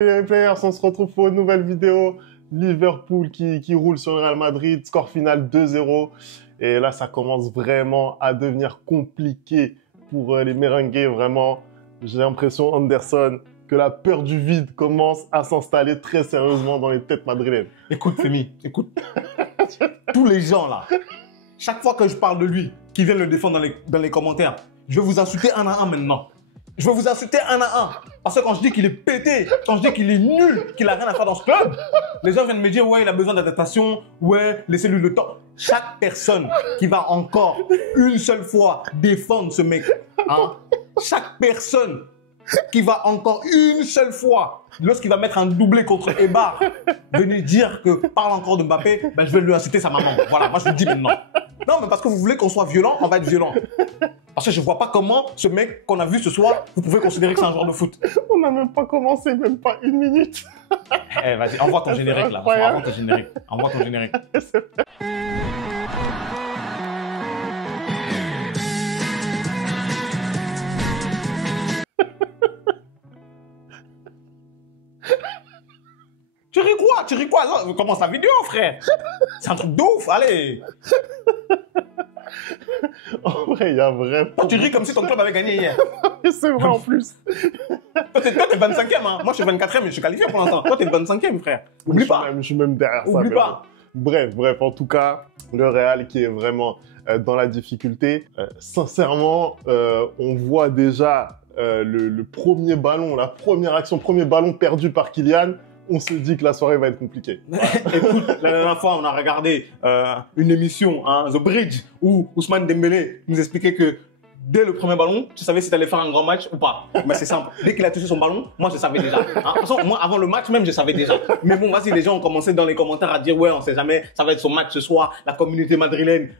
Les players, on se retrouve pour une nouvelle vidéo. Liverpool qui roule sur le Real Madrid, score final 2-0. Et là, ça commence vraiment à devenir compliqué pour les merengues. Vraiment, j'ai l'impression, Anderson, que la peur du vide commence à s'installer très sérieusement dans les têtes madrilènes. Écoute, Femi, écoute. Tous les gens là, chaque fois que je parle de lui, qui viennent le défendre dans les commentaires, je vais vous insulter un à un maintenant. Je vais vous insulter un à un. Parce que quand je dis qu'il est pété, quand je dis qu'il est nul, qu'il a rien à faire dans ce club, les gens viennent me dire, ouais, il a besoin d'adaptation, ouais, laissez-lui le temps. Chaque personne qui va encore une seule fois défendre ce mec, hein, chaque personne qui va encore une seule fois, lorsqu'il va mettre un doublé contre Eibar, venir dire que parle encore de Mbappé, ben je vais lui insulter sa maman. Voilà, moi je vous le dis maintenant. Non, mais parce que vous voulez qu'on soit violent, on va être violent. Parce que je vois pas comment ce mec qu'on a vu ce soir, vous pouvez considérer que c'est un joueur de foot. On n'a même pas commencé, même pas une minute. Eh, vas-y, envoie ton générique là. Envoie ton générique. Envoie ton générique. Tu ris quoi? Tu ris quoi? Là, commence la vidéo, frère. C'est un truc de ouf, allez. En vrai, il y a vraiment... Toi, tu ris comme si ton club avait gagné hier. C'est vrai en plus. Toi, t'es 25e, hein. Moi, je suis 24e et je suis qualifié pour l'instant. Toi, t'es 25e, frère. Oublie pas. Je suis même derrière ça. Oublie pas. Bref, en tout cas, le Real qui est vraiment dans la difficulté. Sincèrement, on voit déjà le premier ballon, la première action, premier ballon perdu par Kylian. On se dit que la soirée va être compliquée. Écoute, la dernière fois, on a regardé une émission, hein, The Bridge, où Ousmane Dembélé nous expliquait que dès le premier ballon, tu savais si tu allais faire un grand match ou pas. Mais c'est simple. Dès qu'il a touché son ballon, moi, je savais déjà. Hein. De toute façon, moi, avant le match même, je savais déjà. Mais bon, vas-y, les gens ont commencé dans les commentaires à dire, ouais, on sait jamais, ça va être son match ce soir. La communauté madrilène,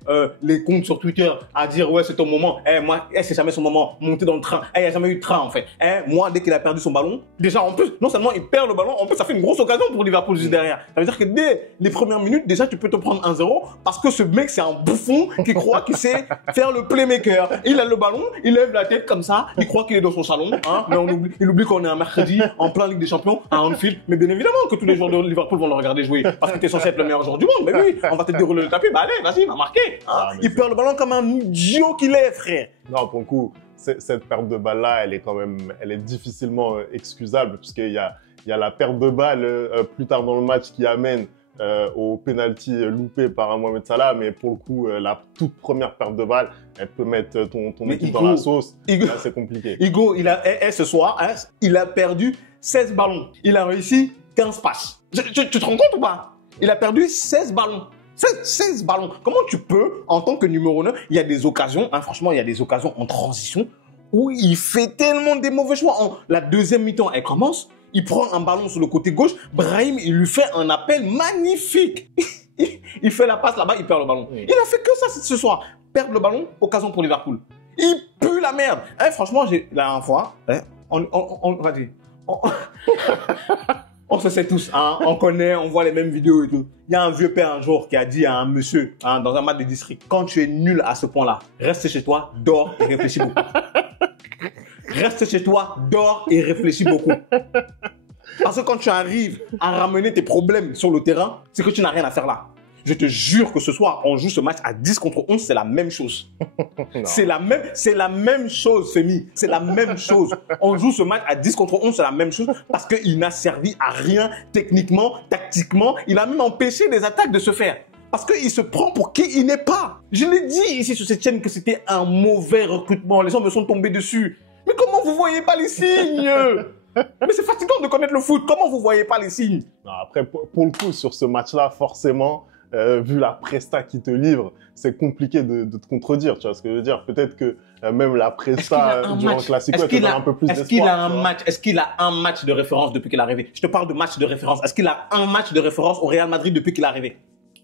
les comptes sur Twitter à dire, ouais, c'est ton moment. Eh, moi, c'est jamais son moment. Monter dans le train. Eh, il n'y a jamais eu de train, en fait. Eh, moi, dès qu'il a perdu son ballon, déjà, en plus, non seulement il perd le ballon, en plus, ça fait une grosse occasion pour Liverpool juste derrière. Ça veut dire que dès les premières minutes, déjà, tu peux te prendre 1-0 parce que ce mec, c'est un bouffon qui croit qu'il sait faire le playmaker. Il a le ballon, il lève la tête comme ça, il croit qu'il est dans son salon, hein, mais il oublie qu'on est un mercredi en plein Ligue des Champions à Anfield. Mais bien évidemment que tous les joueurs de Liverpool vont le regarder jouer parce que t'es censé être le meilleur joueur du monde. Mais oui, on va te dérouler le tapis, bah allez, vas-y, va marquer. Hein. Il perd le ballon comme un idiot qu'il est, frère. Non, pour le coup, cette perte de balle-là, elle est difficilement excusable puisqu'il y a la perte de balle plus tard dans le match qui amène au penalty loupé par Mohamed Salah, mais pour le coup, la toute première perte de balle, elle peut mettre ton équipe dans la sauce. Là, c'est compliqué. Hugo, ce soir, hein, il a perdu 16 ballons. Il a réussi 15 passes. Tu te rends compte ou pas? Il a perdu 16 ballons. 16 ballons. Comment tu peux, en tant que numéro 9, il y a des occasions, hein, franchement, il y a des occasions en transition où il fait tellement des mauvais choix. La deuxième mi-temps, elle commence. Il prend un ballon sur le côté gauche. Brahim, il lui fait un appel magnifique. Il fait la passe là-bas, il perd le ballon. Oui. Il a fait que ça ce soir. Perdre le ballon, occasion pour Liverpool. Il pue la merde. Hein, franchement, la dernière fois, hein, on va dire, on se sait tous, hein, on connaît, on voit les mêmes vidéos et tout. Il y a un vieux père un jour qui a dit à un monsieur, hein, dans un match de district, quand tu es nul à ce point-là, reste chez toi, dors et réfléchis beaucoup. Reste chez toi, dors et réfléchis beaucoup. Parce que quand tu arrives à ramener tes problèmes sur le terrain, c'est que tu n'as rien à faire là. Je te jure que ce soir, on joue ce match à 10 contre 11, c'est la même chose. C'est la même chose, Femi. C'est la même chose. On joue ce match à 10 contre 11, c'est la même chose parce qu'il n'a servi à rien techniquement, tactiquement. Il a même empêché les attaques de se faire. Parce qu'il se prend pour qui il n'est pas. Je l'ai dit ici sur cette chaîne que c'était un mauvais recrutement. Les gens me sont tombés dessus. Mais comment vous voyez pas les signes? Mais c'est fatigant de connaître le foot. Comment vous voyez pas les signes? Non, après, pour le coup, sur ce match-là, forcément, vu la presta qu'il te livre, c'est compliqué de te contredire. Tu vois ce que je veux dire? Peut-être que même la presta durant le Classico, elle te donne un peu plus d'espoir. Est-ce qu'il a un match de référence depuis qu'il est arrivé? Je te parle de match de référence. Est-ce qu'il a un match de référence au Real Madrid depuis qu'il est arrivé?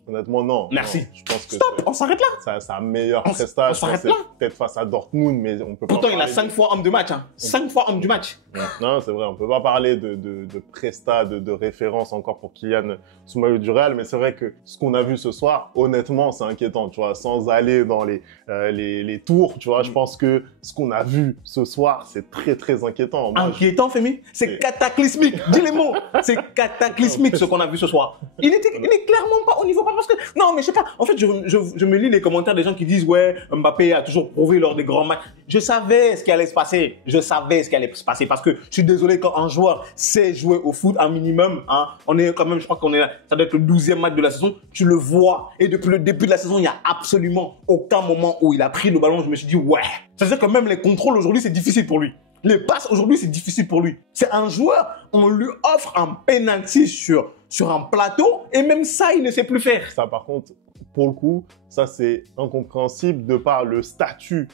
Honnêtement, non. Merci. Non, je pense que Stop, on s'arrête là. sa meilleure On prestation, s'arrête c'est là. peut-être face à Dortmund, mais on peut Pourtant, pas il a parler 5 fois homme de match. Hein. 5 fois homme du match. Non, c'est vrai, on peut pas parler de presta, de référence encore pour Kylian sous maillot du Real, mais c'est vrai que ce qu'on a vu ce soir, honnêtement, c'est inquiétant, tu vois, sans aller dans les tours, tu vois, je pense que ce qu'on a vu ce soir, c'est très, très inquiétant. Moi, Inquiétant, Femi. C'est cataclysmique. Dis les mots. C'est cataclysmique ce qu'on a vu ce soir. Il est clairement pas au niveau, pas parce que, non, mais je sais pas. En fait, je me lis les commentaires des gens qui disent, ouais, Mbappé a toujours prouvé lors des grands matchs. Je savais ce qui allait se passer. Je savais ce qui allait se passer parce que je suis désolé quand un joueur sait jouer au foot un minimum, hein. On est quand même, je crois qu'on est, ça doit être le 12e match de la saison. Tu le vois. Et depuis le début de la saison, il y a absolument aucun moment où il a pris le ballon. Je me suis dit, ouais. C'est-à-dire que même les contrôles aujourd'hui, c'est difficile pour lui. Les passes aujourd'hui, c'est difficile pour lui. C'est un joueur, on lui offre un penalty sur un plateau et même ça, il ne sait plus faire. Ça, par contre, pour le coup, ça, c'est incompréhensible de par le statut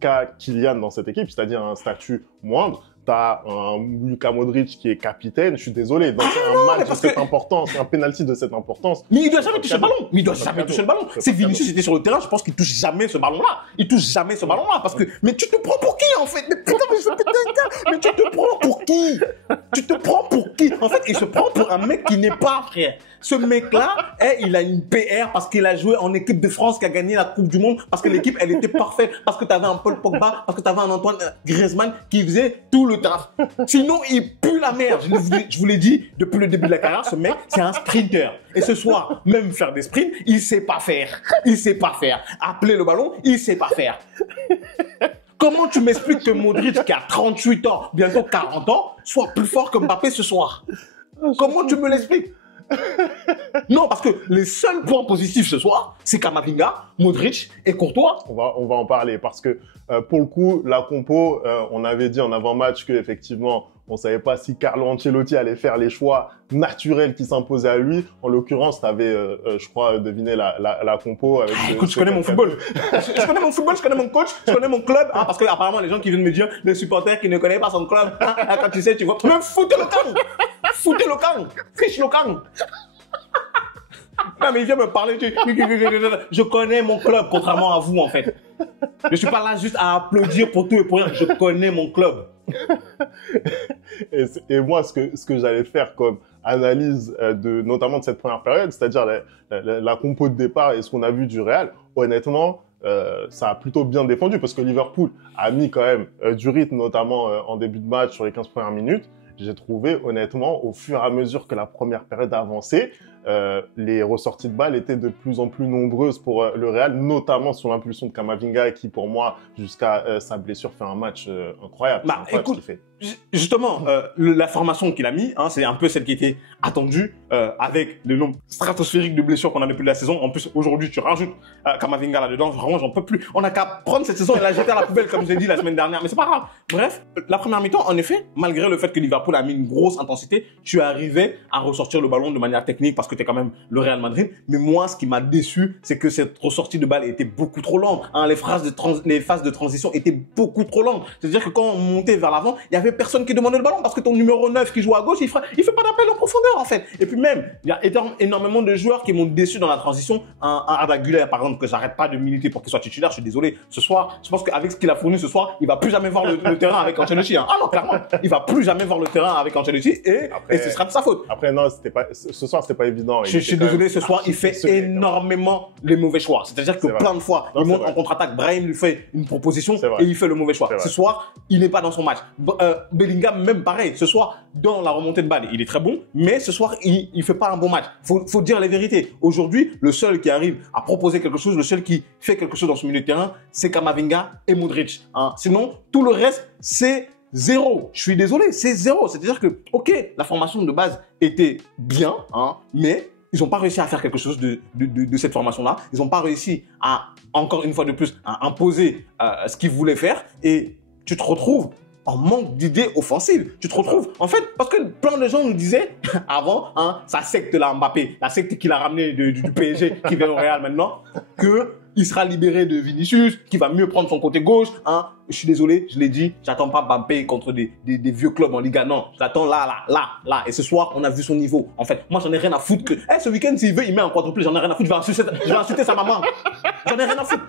qu'a Kylian dans cette équipe, c'est-à-dire un statut moindre. T'as un Luka Modric qui est capitaine, je suis désolé, dans un match de cette importance, un penalty de cette importance. Mais il doit jamais toucher le ballon. Mais il doit jamais toucher le ballon. Si Vinicius était sur le terrain, je pense qu'il touche jamais ce ballon-là. Il touche jamais ce ballon-là parce que, mais tu te prends pour qui, en fait? Mais putain, mais je péter un câble. Mais tu te prends pour qui? Tu te prends pour qui? En fait, il se prend pour un mec qui n'est pas, frère. Ce mec-là, il a une PR parce qu'il a joué en équipe de France qui a gagné la Coupe du Monde, parce que l'équipe, elle était parfaite, parce que t'avais un Paul Pogba, parce que t'avais un Antoine Griezmann qui faisait tout le taf. Sinon, il pue la merde. Je vous l'ai dit depuis le début de la carrière, ce mec, c'est un sprinter. Et ce soir, même faire des sprints, il sait pas faire. Il sait pas faire. Appeler le ballon, il sait pas faire. Comment tu m'expliques que Modric, qui a 38 ans, bientôt 40 ans, soit plus fort que Mbappé ce soir? Comment tu me l'expliques? Non, parce que les seuls points positifs ce soir, c'est Kamavinga, Modric et Courtois. On va en parler parce que pour le coup, la compo, on avait dit en avant-match que effectivement, on savait pas si Carlo Ancelotti allait faire les choix naturels qui s'imposaient à lui. En l'occurrence, tu avais, je crois, deviné la compo. Avec écoute, je connais mon football. Je connais mon football, je connais mon coach, je connais mon club. Hein, parce que apparemment, les gens qui viennent me dire, les supporters qui ne connaissent pas son club, hein, quand tu sais, tu vois, même foutez le camp. Foutez le camp. Fiche le camp. Non, mais il vient me parler. Je connais mon club, contrairement à vous, en fait. Je suis pas là juste à applaudir pour tout et pour rien. Je connais mon club. Et moi, ce que j'allais faire comme analyse notamment de cette première période, c'est-à-dire la compo de départ et ce qu'on a vu du Real, honnêtement, ça a plutôt bien défendu parce que Liverpool a mis quand même du rythme, notamment en début de match sur les 15 premières minutes. J'ai trouvé, honnêtement, au fur et à mesure que la première période avançait, les ressorties de balles étaient de plus en plus nombreuses pour le Real, notamment sur l'impulsion de Kamavinga, qui, pour moi, jusqu'à sa blessure, fait un match incroyable. Bah, écoute, justement, la formation qu'il a mis, hein, c'est un peu celle qui était attendue, avec le nombre stratosphérique de blessures qu'on a depuis la saison. En plus, aujourd'hui, tu rajoutes Kamavinga là-dedans. Vraiment, j'en peux plus. On n'a qu'à prendre cette saison et la jeter à la poubelle, comme j'ai dit la semaine dernière. Mais c'est pas grave. Bref, la première mi-temps, en effet, malgré le fait que Liverpool a mis une grosse intensité, tu arrivais à ressortir le ballon de manière technique parce que tu es quand même le Real Madrid. Mais moi, ce qui m'a déçu, c'est que cette ressortie de balle était beaucoup trop lente. Hein, les phases de transition étaient beaucoup trop lentes. C'est-à-dire que quand on montait vers l'avant, il y avait personne qui demandait le ballon parce que ton numéro 9 qui joue à gauche, il fait pas d'appel en profondeur, en fait. Et puis même, il y a énormément de joueurs qui m'ont déçu dans la transition. Un Arda Güler, par exemple, que j'arrête pas de militer pour qu'il soit titulaire. Je suis désolé. Ce soir, je pense qu'avec ce qu'il a fourni ce soir, il va plus jamais voir le terrain avec Ancelotti. Hein. Ah non, clairement, il va plus jamais voir le terrain avec Ancelotti et ce sera de sa faute. Après, non, ce soir, c'était pas évident. Je suis désolé, ce soir, il fait énormément les mauvais choix. C'est-à-dire que plein de fois, il monte en contre-attaque, Brahim lui fait une proposition et il fait le mauvais choix. Ce soir, il n'est pas dans son match. Bellingham, même pareil. Ce soir, dans la remontée de balle, il est très bon, mais ce soir, il fait pas un bon match. Faut dire la vérité. Aujourd'hui, le seul qui arrive à proposer quelque chose, le seul qui fait quelque chose dans ce milieu de terrain, c'est Kamavinga et Modric. Hein. Sinon, tout le reste, c'est zéro. Je suis désolé, c'est zéro. C'est-à-dire que, ok, la formation de base était bien, hein, mais ils n'ont pas réussi à faire quelque chose de cette formation-là. Ils n'ont pas réussi à, encore une fois de plus, à imposer ce qu'ils voulaient faire. Et tu te retrouves en manque d'idées offensives. Tu te retrouves, en fait, parce que plein de gens nous disaient avant, hein, sa secte là, Mbappé, la secte qu'il a ramenée du PSG, qui vient au Real maintenant, que il sera libéré de Vinicius, qui va mieux prendre son côté gauche, hein, je suis désolé, je l'ai dit, j'attends pas Mbappé contre des vieux clubs en Liga. Non, j'attends là. Et ce soir, on a vu son niveau. En fait, moi, j'en ai rien à foutre que, ce week-end, s'il veut, il met un quadruplé, j'en ai rien à foutre. Je vais insulter sa maman. J'en ai rien à foutre.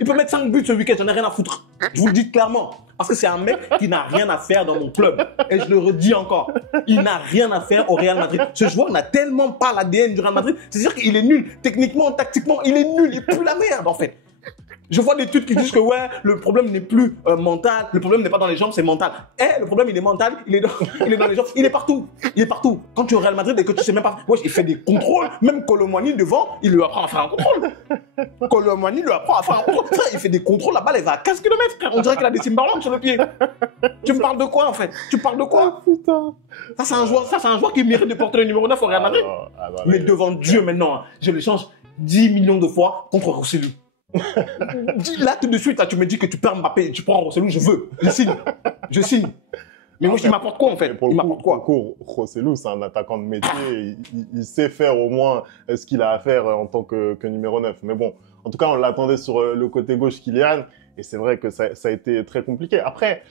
Il peut mettre 5 buts ce week-end, j'en ai rien à foutre. Je vous le dis clairement. Parce que c'est un mec qui n'a rien à faire dans mon club. Et je le redis encore. Il n'a rien à faire au Real Madrid. Ce joueur n'a tellement pas l'ADN du Real Madrid. C'est-à-dire qu'il est nul. Techniquement, tactiquement, il est nul. Il pue la merde, en fait. Je vois des trucs qui disent que le problème n'est plus mental, le problème n'est pas dans les jambes, c'est mental. Le problème il est mental, il est dans les jambes, il est partout. Quand tu es au Real Madrid et que tu sais même pas, il fait des contrôles, même Colomani devant, il lui apprend à faire un contrôle. Colomani lui apprend à faire un contrôle. Frère, il fait des contrôles, la balle elle va à 15 km, frère. On dirait qu'il a des Timberland sur le pied. Tu me parles de quoi en fait? Tu parles de quoi? Putain. Ça c'est un joueur qui mérite de porter le numéro 9 au Real Madrid. Mais devant Dieu maintenant, je le change 10 millions de fois contre Rosselló. Là tout de suite, là, tu me dis que tu perds Mbappé, tu prends Rosselló, je signe. Mais moi, il m'apporte quoi en fait? Il m'apporte quoi? Rosselló, c'est un attaquant de métier, il sait faire au moins ce qu'il a à faire en tant que numéro 9. Mais bon, en tout cas, on l'attendait sur le côté gauche Kylian, et c'est vrai que ça a été très compliqué. Après,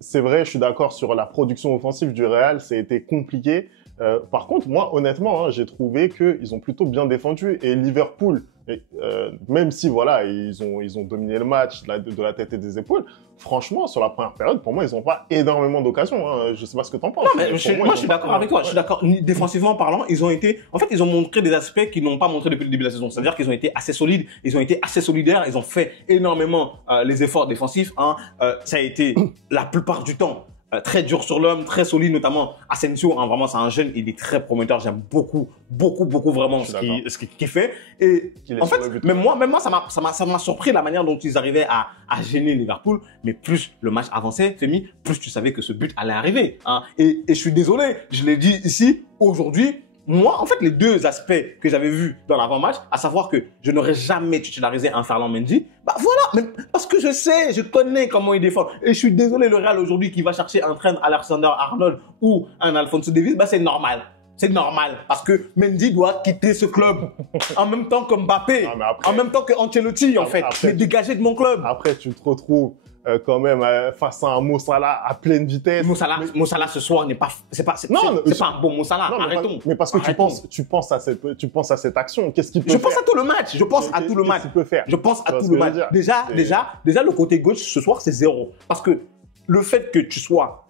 c'est vrai, je suis d'accord sur la production offensive du Real, ça a été compliqué. Par contre, moi, honnêtement, j'ai trouvé qu'ils ont plutôt bien défendu. Et Liverpool, même si voilà, ils ont dominé le match de la tête et des épaules, franchement, sur la première période, pour moi, ils n'ont pas énormément d'occasions. Je sais pas ce que tu en penses. Non, mais moi, je suis d'accord avec toi. Je suis d'accord. Défensivement parlant, ils ont montré des aspects qu'ils n'ont pas montré depuis le début de la saison. C'est-à-dire qu'ils ont été assez solides, ils ont été assez solidaires, ils ont fait énormément les efforts défensifs. Ça a été la plupart du temps très dur sur l'homme, très solide, notamment Asensio. Vraiment, c'est un jeune, il est très prometteur. J'aime beaucoup vraiment ce qu'il fait. Et en fait, même moi, ça m'a surpris la manière dont ils arrivaient à gêner Liverpool. Mais plus le match avançait, Femi, plus tu savais que ce but allait arriver. Et je suis désolé, je l'ai dit ici, aujourd'hui, moi, en fait, les deux aspects que j'avais vus dans l'avant-match, à savoir que je n'aurais jamais titularisé un Ferland Mendy, parce que je connais comment il défend. Et je suis désolé, le Real aujourd'hui qui va chercher un Trent Alexander-Arnold ou un Alphonso Davies, c'est normal. C'est normal, parce que Mendy doit quitter ce club en même temps que Mbappé, en même temps que Ancelotti, en fait. Mais dégagé de mon club. Après, tu te retrouves quand même face à un Mo Salah à pleine vitesse. Mo Salah ce soir c'est pas un bon Mo Salah. Arrêtons. Mais parce que tu penses à cette action. Qu'est-ce qu'il peut faire? Je pense à tout le match. Je pense à tout le match. Je pense à tout le match. Déjà, le côté gauche ce soir, c'est 0. Parce que le fait que tu sois,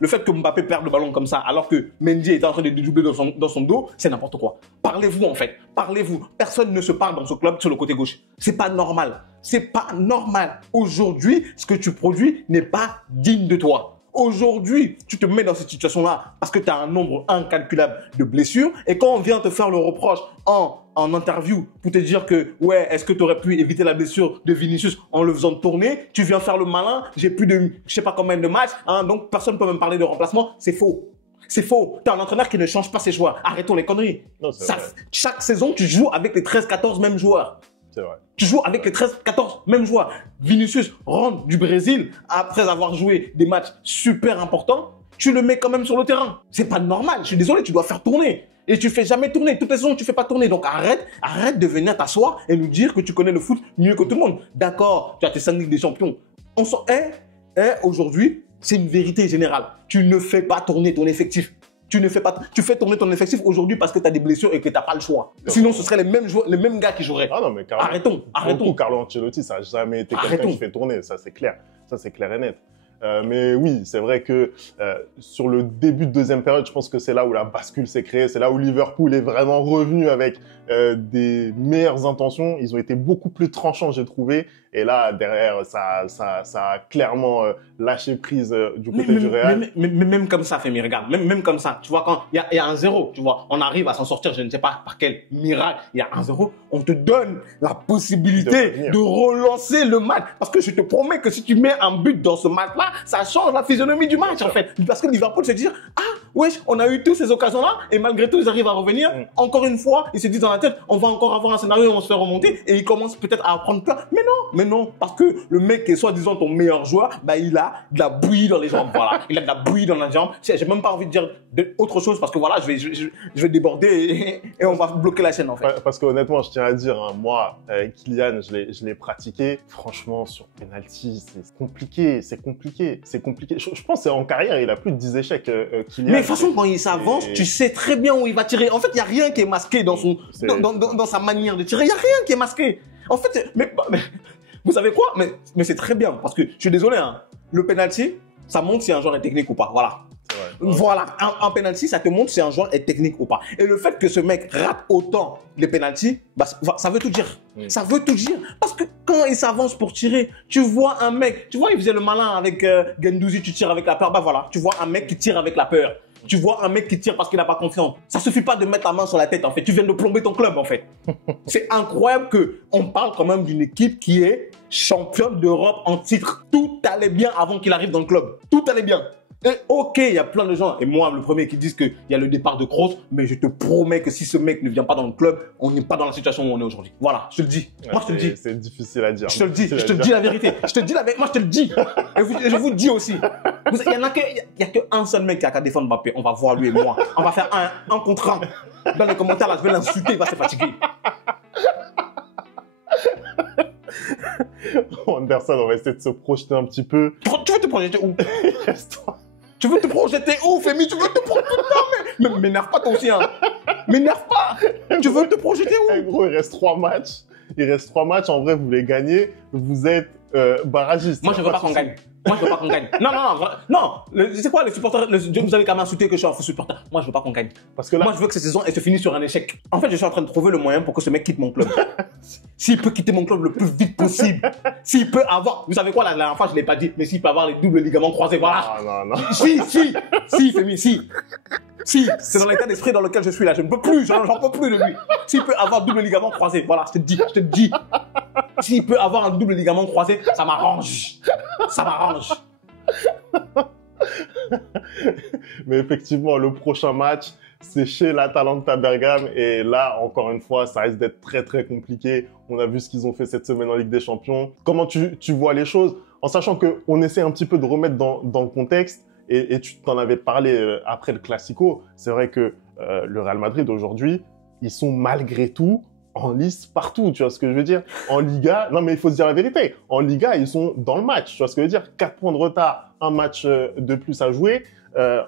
le fait que Mbappé perde le ballon comme ça, alors que Mendy est en train de doubler dans son dos, c'est n'importe quoi. Parlez-vous en fait. Parlez-vous. Personne ne se parle dans ce club sur le côté gauche. C'est pas normal. C'est pas normal. Aujourd'hui, ce que tu produis n'est pas digne de toi. Aujourd'hui, tu te mets dans cette situation-là parce que tu as un nombre incalculable de blessures. Et quand on vient te faire le reproche en interview pour te dire que, est-ce que tu aurais pu éviter la blessure de Vinicius en le faisant tourner, tu viens faire le malin, j'ai plus de, je sais pas combien de matchs, donc personne ne peut même parler de remplacement. C'est faux. C'est faux. Tu as un entraîneur qui ne change pas ses joueurs. Arrêtons les conneries. Non, chaque saison, tu joues avec les 13-14 mêmes joueurs. C'est vrai. Tu joues avec les 13-14 mêmes joueurs. Vinicius rentre du Brésil après avoir joué des matchs super importants. Tu le mets quand même sur le terrain. C'est pas normal. Je suis désolé, tu dois faire tourner. Et tu fais jamais tourner. Toutes les saisons, tu fais pas tourner. Donc arrête de venir t'asseoir et nous dire que tu connais le foot mieux que tout le monde. D'accord, tu as tes 5 Ligues des Champions. On s'en aujourd'hui, c'est une vérité générale. Tu ne fais pas tourner ton effectif. Tu fais tourner ton effectif aujourd'hui parce que tu as des blessures et que tu n'as pas le choix. Sinon, ce seraient les mêmes gars qui joueraient. Ah non, mais arrêtons. Carlo Ancelotti, ça n'a jamais été quelqu'un qui fait tourner. Ça, c'est clair. Ça, c'est clair et net. Mais oui, c'est vrai que sur le début de deuxième période, je pense que c'est là où la bascule s'est créée. C'est là où Liverpool est vraiment revenu avec des meilleures intentions. Ils ont été beaucoup plus tranchants, j'ai trouvé. Et là, derrière, ça a clairement lâché prise du côté du Real. Mais même comme ça, Femi, regarde, même comme ça, tu vois, quand il y a un 0, tu vois, on arrive à s'en sortir, je ne sais pas par quel miracle, il y a un 0, on te donne la possibilité de relancer le match. Parce que je te promets que si tu mets un but dans ce match-là, ça change la physionomie du match, en fait. Parce que Liverpool se dit, wesh, on a eu toutes ces occasions-là et malgré tout, ils arrivent à revenir. Encore une fois, ils se disent dans la tête, on va encore avoir un scénario où on se fait remonter et ils commencent peut-être à apprendre plein. Mais non, parce que le mec qui est soi-disant ton meilleur joueur, bah, il a de la bouillie dans les jambes, voilà. Il a de la bouillie dans la jambe. J'ai même pas envie de dire autre chose parce que voilà, je vais déborder et on va bloquer la chaîne, en fait. Parce qu'honnêtement, je tiens à dire, hein, moi, Kylian, je l'ai pratiqué. Franchement, sur penalty, c'est compliqué. Je pense qu'en carrière, il a plus de 10 échecs, Kylian. Mais de toute façon, quand il s'avance, tu sais très bien où il va tirer. En fait, il n'y a rien qui est masqué dans sa manière de tirer. Il n'y a rien qui est masqué. En fait, mais vous savez quoi? Mais c'est très bien parce que je suis désolé, hein, le penalty, ça montre si un joueur est technique ou pas. Voilà. Voilà, un penalty, ça te montre si un joueur est technique ou pas. Et le fait que ce mec rate autant les penalties, bah, ça veut tout dire. Ça veut tout dire. Parce que quand il s'avance pour tirer, tu vois un mec, tu vois, il faisait le malin avec Guendouzi, tu tires avec la peur. Bah voilà, tu vois un mec qui tire avec la peur. Tu vois un mec qui tire parce qu'il n'a pas confiance. Ça suffit pas de mettre la main sur la tête, en fait. Tu viens de plomber ton club, en fait. C'est incroyable qu'on parle quand même d'une équipe qui est championne d'Europe en titre. Tout allait bien avant qu'il arrive dans le club. Tout allait bien. Et ok, il y a plein de gens, et moi le premier, qui disent qu'il y a le départ de Kroos, mais je te promets que si ce mec ne vient pas dans le club, on n'est pas dans la situation où on est aujourd'hui. Voilà, je te le dis. Moi, je te le dis. C'est difficile à dire. Je te le dis, je te dis la vérité. Je te dis la vérité, moi je te le dis. Et je vous dis aussi. Il n'y a qu'un seul mec qui a qu'à défendre Mbappé. On va voir lui et moi. On va faire un contre un. Dans les commentaires, là, je vais l'insulter, il va se fatiguer. Anderson, on va essayer de se projeter un petit peu. Tu veux te projeter où? Reste-toi. Tu veux te projeter où, Femi? Tu veux te projeter où? Mais m'énerve pas toi aussi, hein. M'énerve pas. Tu veux te projeter où? En gros, il reste 3 matchs. En vrai, vous les gagnez. Vous êtes barragiste. Moi, je veux pas qu'on gagne. Moi, je veux pas qu'on gagne. Non. C'est quoi les supporters? Vous avez quand même insulté que je suis un faux supporter. Moi, je veux pas qu'on gagne. Parce que là, moi, je veux que cette saison, elle se finisse sur un échec. En fait, je suis en train de trouver le moyen pour que ce mec quitte mon club. S'il peut quitter mon club le plus vite possible. S'il peut avoir, vous savez quoi, la dernière fois, je l'ai pas dit, mais s'il peut avoir les doubles ligaments croisés, voilà. Non. Si, Femi, si. C'est dans l'état d'esprit dans lequel je suis là. Je ne peux plus, j'en peux plus de lui. S'il peut avoir double ligament croisé, voilà, je te dis. S'il peut avoir un double ligament croisé, ça m'arrange. Mais effectivement, le prochain match, c'est chez l'Atalanta Bergame. Et là, encore une fois, ça risque d'être très, très compliqué. On a vu ce qu'ils ont fait cette semaine en Ligue des Champions. Comment tu vois les choses? En sachant qu'on essaie un petit peu de remettre dans le contexte. Et tu t'en avais parlé après le Classico. C'est vrai que le Real Madrid, aujourd'hui, ils sont malgré tout en lice partout, tu vois ce que je veux dire? En Liga, non mais il faut se dire la vérité, en Liga, ils sont dans le match, tu vois ce que je veux dire? 4 points de retard, un match de plus à jouer.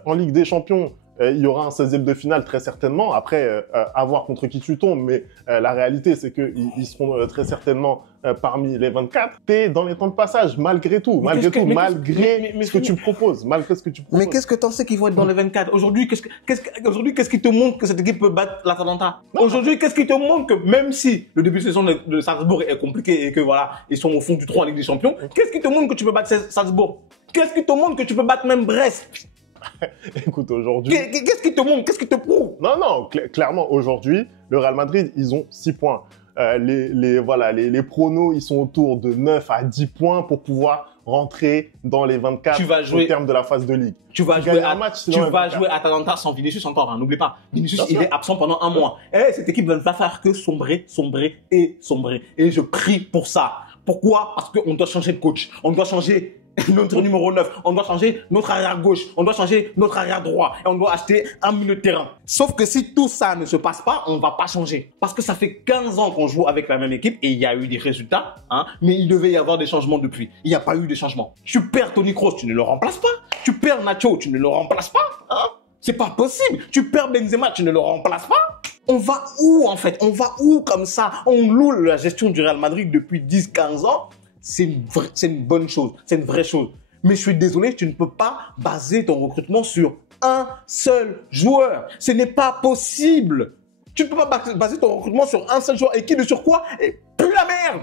En Ligue des Champions, il y aura un 16e de finale très certainement. Après, à voir contre qui tu tombes, mais la réalité, c'est qu'ils seront très certainement parmi les 24. T'es dans les temps de passage, malgré tout, malgré ce que tu proposes. Mais qu'est-ce que t'en sais qu'ils vont être dans les 24? Aujourd'hui, qu'est-ce qui te montre que cette équipe peut battre l'Atalanta? Aujourd'hui, qu'est-ce qui te montre que même si le début de saison de Salzbourg est compliqué et que voilà, ils sont au fond du trou en Ligue des Champions, qu'est-ce qui te montre que tu peux battre Salzbourg? Qu'est-ce qui te montre que tu peux battre même Brest? Écoute, aujourd'hui... Qu'est-ce qui te montre? Qu'est-ce qui te prouve? Non, clairement, aujourd'hui, le Real Madrid, ils ont 6 points. Les pronos, ils sont autour de 9 à 10 points pour pouvoir rentrer dans les 24 au terme de la phase de Ligue. Tu vas jouer Atalanta sans Vinicius encore, hein, n'oublie pas. Vinicius, il est absent pendant un mois. Cette équipe ne va faire que sombrer. Et je prie pour ça. Pourquoi? Parce qu'on doit changer de coach. On doit changer notre numéro 9, on doit changer notre arrière gauche, on doit changer notre arrière droit et on doit acheter un milieu de terrain. Sauf que si tout ça ne se passe pas, on va pas changer. Parce que ça fait 15 ans qu'on joue avec la même équipe et il y a eu des résultats, hein, mais il devait y avoir des changements depuis. Il n'y a pas eu de changements. Tu perds Toni Kroos, tu ne le remplaces pas. Tu perds Nacho, tu ne le remplaces pas. Hein. C'est pas possible. Tu perds Benzema, tu ne le remplaces pas. On va où en fait? On va où comme ça? On loue la gestion du Real Madrid depuis 10-15 ans. C'est une bonne chose, c'est une vraie chose. Mais je suis désolé, tu ne peux pas baser ton recrutement sur un seul joueur. Ce n'est pas possible. Tu ne peux pas baser ton recrutement sur un seul joueur et qui de surcroît pue la merde.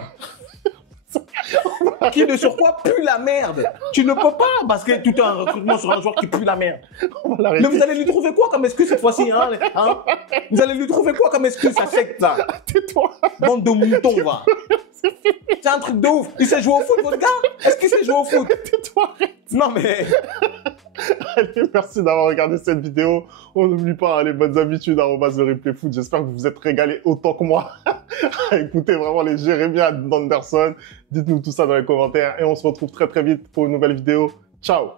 Qui de surcroît pue la merde. Tu ne peux pas baser tout un recrutement sur un joueur qui pue la merde. Mais vous allez lui trouver quoi comme excuse cette fois-ci, hein? Vous allez lui trouver quoi comme excuse, ça secte là? Tais-toi. Bande de moutons, va. C'est un truc de ouf. Il sait jouer au foot, votre gars? Est-ce qu'il sait jouer au foot? Tais-toi, arrête. Non, mais... Allez, merci d'avoir regardé cette vidéo. On n'oublie pas les bonnes habitudes, @le replay foot. J'espère que vous vous êtes régalés autant que moi à écouter vraiment les Jérémia d'Anderson. Dites-nous tout ça dans les commentaires et on se retrouve très très vite pour une nouvelle vidéo. Ciao!